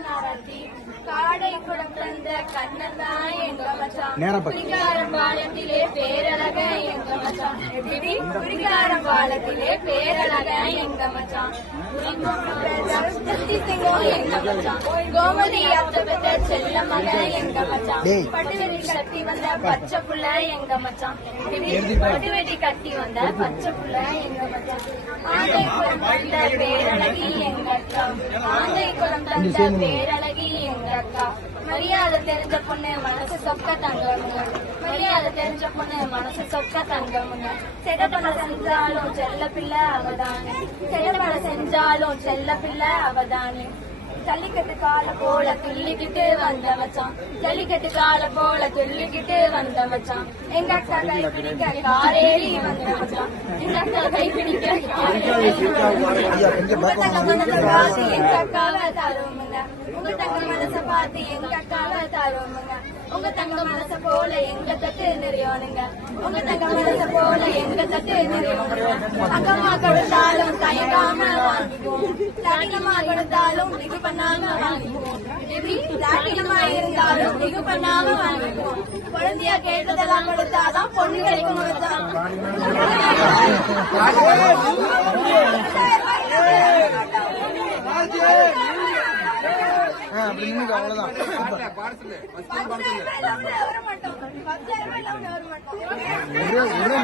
நடத்தி காடை குடம் தந்த எங்க மச்சான் நேரா பாரு. குடிகாரம் பாலத்திலே பேரழக எங்க மச்சான் குடிகாரம் பாலத்திலே பேரழக எங்க மச்சான் கோமதி அத்தபத்த செல்ல மக எங்க மச்சான் டேய். பட்டுவெட்டி கட்டி வந்த பச்சை புள்ள எங்க மச்சான் எப்படி பட்டுவெட்டி கட்டி வந்த பச்சை புள்ள எங்க மச்சான் ஆந்தை குளம் தந்த பேரழகி எங்க அக்கா ஆந்தை குளம் தந்த பேரழகி எங்க அக்கா. மரியாதை தெரிஞ்ச பொண்ணு மனசு சொக்க தங்கமுங்க மரியாதை தெரிஞ்ச பொண்ணு மனசு சொக்க தங்கமுங்க செடப்பட செஞ்சாலும் செல்ல பிள்ளை அவதானே. செடப்பட செஞ்சாலும் செல்ல பிள்ளை அவதானே. ஜல்லிக்கட்டு கால போல துள்ளிக்கிட்டு வந்த மச்சான். ஜல்லிக்கட்டு கால போல துள்ளிக்கிட்டு வந்த மச்சான். எங்க அக்கா கை பிடிக்க காரேறி வந்த மச்சான். எங்க அக்கா கை பிடிக்க காரேறி எங்க தருவோமுங்க உங்க தங்க மனசை பார்த்து எங்க அக்காவை தருவோமுங்க உங்க தங்க மனச போல எங்க தட்டு நிறையோனுங்க உங்க தங்க மனச போல எங்க தட்டு நிறையோனுங்க அக்கம்மா கொடுத்தாலும் தயங்காம வாங்கிக்குவோம். பிளாட்டினமா கொடுத்தாலும் இது பண்ணாம வாங்கிக்குவோம். எப்படி? பிளாட்டினமா இருந்தாலும் இது பண்ணாம வாங்கிக்குவோம். குழந்தையா கேட்டதெல்லாம் கொடுத்தாதான் பொண்ணு கிடைக்கும். மாட்டோம். ஒரே ஒரே